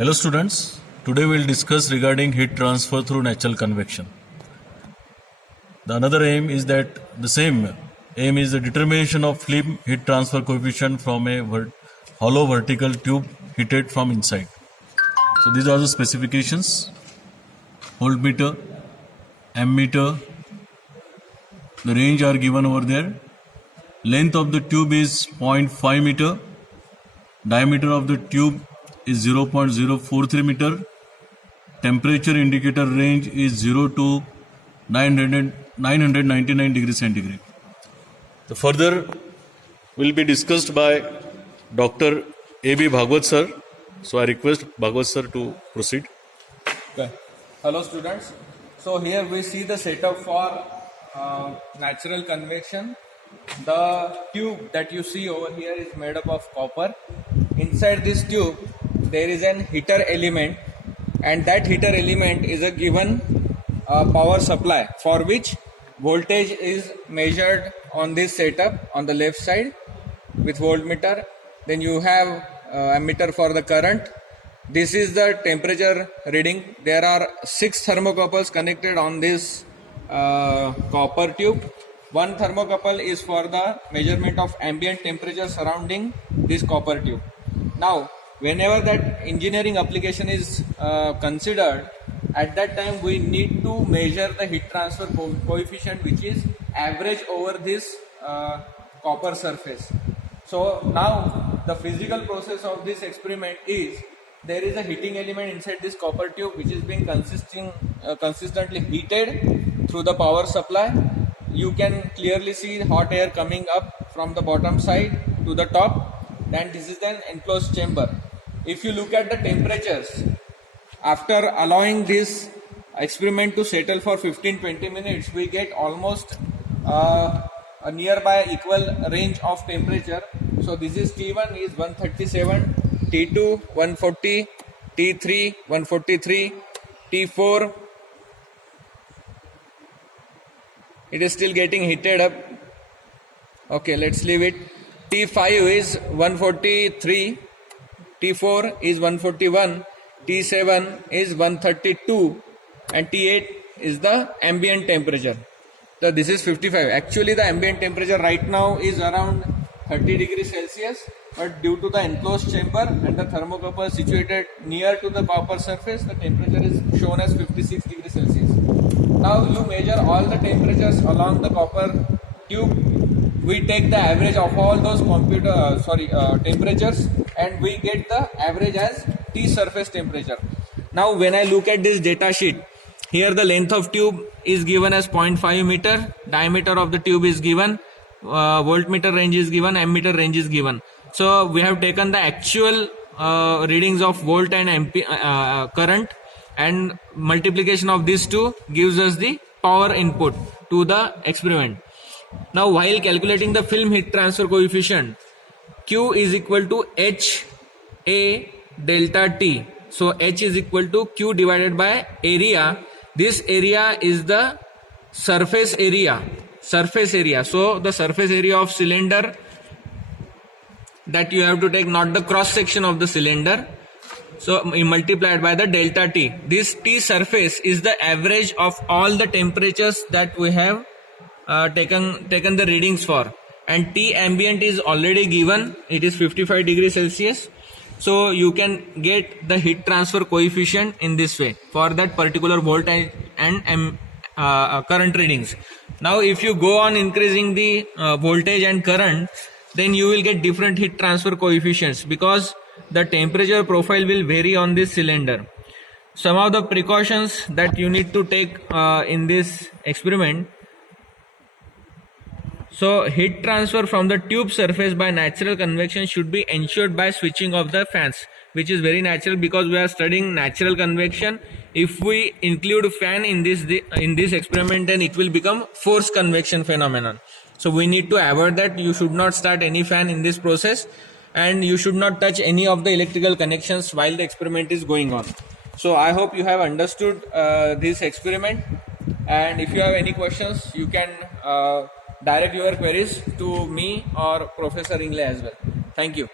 Hello students, today we will discuss regarding heat transfer through natural convection. The another aim is that the same aim is the determination of film heat transfer coefficient from a hollow vertical tube heated from inside. So these are the specifications: voltmeter, ammeter, the range are given over there. Length of the tube is 0.5 meter, diameter of the tube is 0.043 meter, temperature indicator range is 0 to 999 degrees centigrade. The further will be discussed by Dr. A.B. Bhagwat sir. So I request Bhagwat sir to proceed. Okay. Hello students. So here we see the setup for natural convection. The tube that you see over here is made up of copper. Inside this tube there is an heater element, and that heater element is a given power supply for which voltage is measured on this setup on the left side with voltmeter. Then you have ammeter for the current. This is the temperature reading. There are 6 thermocouples connected on this copper tube. One thermocouple is for the measurement of ambient temperature surrounding this copper tube. Now, whenever that engineering application is considered, at that time we need to measure the heat transfer coefficient, which is average over this copper surface. So now the physical process of this experiment is there is a heating element inside this copper tube which is being consistently heated through the power supply. You can clearly see hot air coming up from the bottom side to the top. Then this is an enclosed chamber. If you look at the temperatures, after allowing this experiment to settle for 15-20 minutes, we get almost a nearby equal range of temperature. So this is T1 is 137, T2 140, T3 143, T4 it is still getting heated up. Okay, let's leave it. T5 is 143, T4 is 141, T7 is 132, and T8 is the ambient temperature. So this is 55. Actually the ambient temperature right now is around 30 degrees Celsius, but due to the enclosed chamber and the thermocouple situated near to the copper surface, the temperature is shown as 56 degrees Celsius. Now you measure all the temperatures along the copper tube. We take the average of all those temperatures, and we get the average as T surface temperature. Now when I look at this data sheet, here the length of tube is given as 0.5 meter, diameter of the tube is given, voltmeter range is given, ammeter range is given. So we have taken the actual readings of volt and current, and multiplication of these two gives us the power input to the experiment. Now while calculating the film heat transfer coefficient, Q is equal to H A delta T. So H is equal to Q divided by area. This area is the surface area. So the surface area of cylinder that you have to take, not the cross section of the cylinder. So multiplied by the delta T. This T surface is the average of all the temperatures that we have taken the readings for, and T ambient is already given. It is 55 degrees Celsius. So you can get the heat transfer coefficient in this way for that particular voltage and current readings. Now if you go on increasing the voltage and current, then you will get different heat transfer coefficients because the temperature profile will vary on this cylinder. Some of the precautions that you need to take in this experiment. So heat transfer from the tube surface by natural convection should be ensured by switching off the fans, which is very natural because we are studying natural convection. If we include fan in this experiment, then it will become forced convection phenomenon. So we need to avoid that. You should not start any fan in this process, and you should not touch any of the electrical connections while the experiment is going on. So I hope you have understood this experiment, and if you have any questions, you can direct your queries to me or Professor Ingle as well. Thank you.